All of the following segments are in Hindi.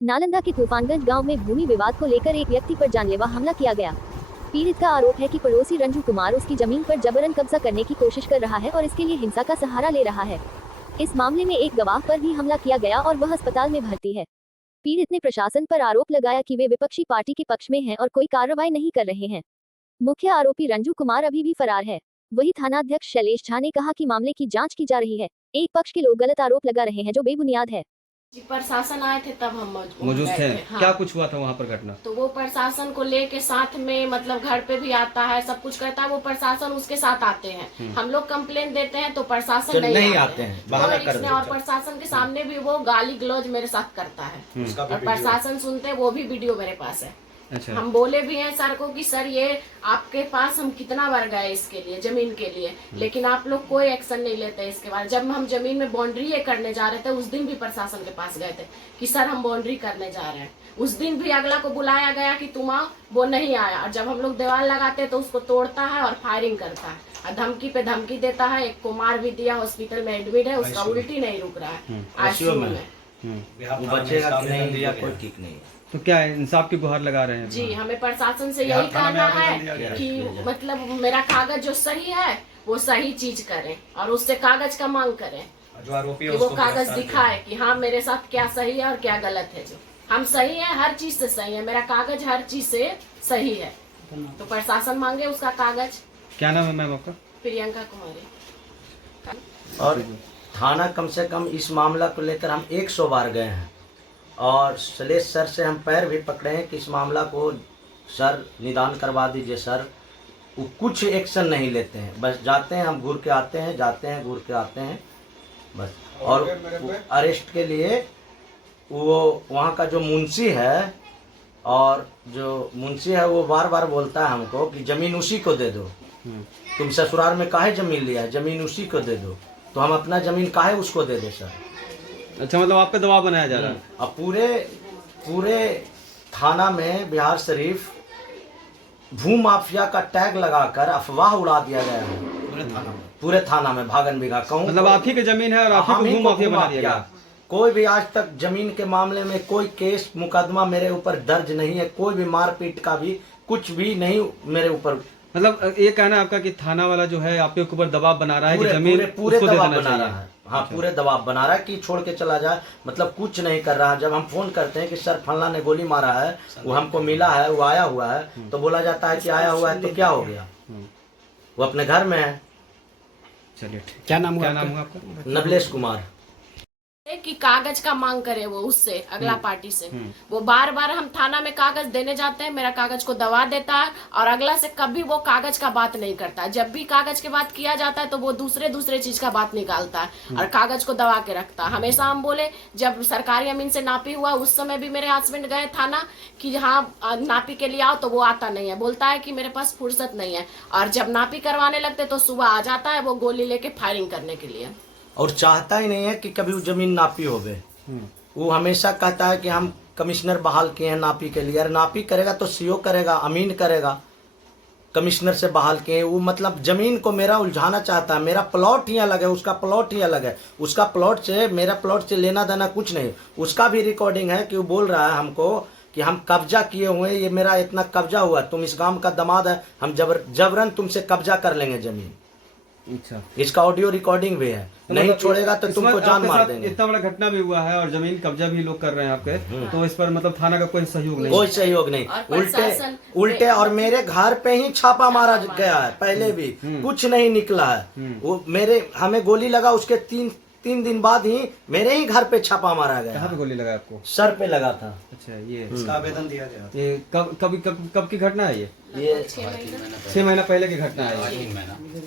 नालंदा के तूफानगंज गांव में भूमि विवाद को लेकर एक व्यक्ति पर जानलेवा हमला किया गया। पीड़ित का आरोप है कि पड़ोसी रंजू कुमार उसकी जमीन पर जबरन कब्जा करने की कोशिश कर रहा है और इसके लिए हिंसा का सहारा ले रहा है। इस मामले में एक गवाह पर भी हमला किया गया और वह अस्पताल में भर्ती है। पीड़ित ने प्रशासन पर आरोप लगाया कि वे विपक्षी पार्टी के पक्ष में हैं और कोई कार्रवाई नहीं कर रहे हैं। मुख्य आरोपी रंजू कुमार अभी भी फरार है। वही थानाध्यक्ष शैलेश झा ने कहा कि मामले की जांच की जा रही है। एक पक्ष के लोग गलत आरोप लगा रहे हैं जो बेबुनियाद है। प्रशासन आए थे तब हम मौजूद थे। हाँ। क्या कुछ हुआ था वहाँ पर घटना? तो वो प्रशासन को लेके साथ में मतलब घर पे भी आता है, सब कुछ करता है। वो प्रशासन उसके साथ आते हैं। हम लोग कंप्लेन देते हैं तो प्रशासन नहीं आते हैं। बहाना कर देते हैं। और प्रशासन के सामने भी वो गाली गलौज मेरे साथ करता है और प्रशासन सुनते हैं। वो भी वीडियो मेरे पास है। अच्छा। हम बोले भी हैं सर को कि सर ये आपके पास हम कितना बार गए इसके लिए, जमीन के लिए, लेकिन आप लोग कोई एक्शन नहीं लेते इसके बाद। जब हम जमीन में बाउंड्री करने जा रहे थे उस दिन भी प्रशासन के पास गए थे कि सर हम बाउंड्री करने जा रहे हैं। उस दिन भी अगला को बुलाया गया कि तुम आओ, वो नहीं आया। और जब हम लोग दीवार लगाते तो उसको तोड़ता है और फायरिंग करता है और धमकी पे धमकी देता है। एक को मार भी दिया, हॉस्पिटल में एडमिट है, उसका उल्टी नहीं रुक रहा है आईसीयू में। बचेगा कि नहीं दिया कोई ठीक नहीं। तो क्या इंसाफ की गुहार लगा रहे हैं? जी, हमें प्रशासन से यही कहना है कि मतलब मेरा कागज जो सही है वो सही चीज करें और उससे कागज का मांग करें कि वो कागज दिखाए कि हाँ मेरे साथ क्या सही है और क्या गलत है। जो हम सही है, हर चीज से सही है, मेरा कागज हर चीज से सही है, तो प्रशासन मांगे उसका कागज। क्या नाम है मैम आपका? प्रियंका कुमारी। और थाना कम से कम इस मामला को लेकर हम 100 बार गए हैं और शैलेश सर से हम पैर भी पकड़े हैं कि इस मामला को सर निदान करवा दीजिए सर। वो कुछ एक्शन नहीं लेते हैं, बस जाते हैं, हम घूर के आते हैं, जाते हैं, घूर के आते हैं बस। और अरेस्ट के लिए वो वहाँ का जो मुंशी है और जो मुंशी है वो बार बार बोलता है हमको कि जमीन उसी को दे दो। तुम ससुराल में काहे जमीन लिया है, जमीन उसी को दे दो। तो हम अपना जमीन काहे उसको दे दे सर। अच्छा, मतलब आप पे दबाव बनाया जा रहा है? अब पूरे थाना में बिहार शरीफ भू माफिया का टैग लगाकर अफवाह उड़ा दिया गया है पूरे थाना में भागन बिघा कहूँ। मतलब आप ही की जमीन है और आप ही को भू माफिया बना दिया गया। कोई भी आज तक जमीन के मामले में कोई केस मुकदमा मेरे ऊपर दर्ज नहीं है, कोई भी मारपीट का भी कुछ भी नहीं मेरे ऊपर। मतलब ये कहना है आपका कि थाना वाला जो है आपके ऊपर दबाव बना रहा है कि जमीन पूरे उसको दे दबाव देना बना रहा है। हाँ, पूरे दबाव बना रहा है कि छोड़ के चला जाए, मतलब कुछ नहीं कर रहा है। जब हम फोन करते हैं कि सर फलना ने गोली मारा है, वो हमको मिला है, वो आया हुआ है, तो बोला जाता है कि आया हुआ है तो क्या हो गया, वो अपने घर में है। चलिए ठीक। क्या नाम हुआ आपका? नवलेश कुमार। कि कागज का मांग करे वो उससे अगला पार्टी से। वो बार बार हम थाना में कागज देने जाते हैं, मेरा कागज को दबा देता है और अगला से कभी वो कागज का बात नहीं करता। जब भी कागज की बात किया जाता है तो वो दूसरे चीज का बात निकालता है और कागज को दबा के रखता है। हमेशा हम बोले जब सरकारी अमीन से नापी हुआ उस समय भी मेरे हस्बैंड गए थाना कि हाँ नापी के लिए आओ, तो वो आता नहीं है, बोलता है कि मेरे पास फुर्सत नहीं है। और जब नापी करवाने लगते तो सुबह आ जाता है वो गोली लेके फायरिंग करने के लिए। और चाहता ही नहीं है कि कभी वो जमीन नापी होवे। वो हमेशा कहता है कि हम कमिश्नर बहाल किए हैं नापी के लिए। अरे नापी करेगा तो सीओ करेगा, अमीन करेगा, कमिश्नर से बहाल किए। वो मतलब जमीन को मेरा उलझाना चाहता है। मेरा प्लॉट ही अलग है, उसका प्लॉट ही अलग है। उसका प्लॉट से मेरा प्लॉट से लेना देना कुछ नहीं। उसका भी रिकॉर्डिंग है कि वो बोल रहा है हमको कि हम कब्जा किए हुए, ये मेरा इतना कब्जा हुआ, तुम इस गांव का दामाद है, हम जबरन तुमसे कब्जा कर लेंगे जमीन। अच्छा, इसका ऑडियो रिकॉर्डिंग भी है। नहीं छोड़ेगा तो तुमको जान मार देंगे। इतना बड़ा घटना भी हुआ है और जमीन कब्जा भी लोग कर रहे हैं आपके, तो इस पर मतलब थाना का कोई सहयोग नहीं? कोई सहयोग नहीं, उल्टे और मेरे घर पे ही छापा मारा गया है। पहले भी कुछ नहीं निकला है। वो हमें गोली लगा उसके तीन दिन बाद ही मेरे ही घर पे छापा मारा गया। कहाँ पे गोली लगा आपको? सर पे लगा था। अच्छा, ये इसका आवेदन दिया गया। ये कब की घटना है? ये 6 महीना पहले की घटना है।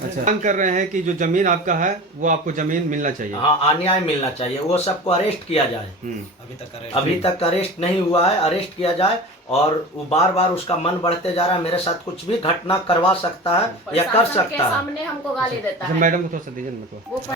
अच्छा, मांग कर रहे हैं कि जो जमीन आपका है वो आपको जमीन मिलना चाहिए। हाँ, अन्याय मिलना चाहिए। वो सबको अरेस्ट किया जाए। अभी तक अरेस्ट नहीं हुआ है, अरेस्ट किया जाए। और वो बार बार उसका मन बढ़ते जा रहा है, मेरे साथ कुछ भी घटना करवा सकता है या कर सकता है। सामने हमको गाली देता है। मैडम को थोड़ा सा दीजिए।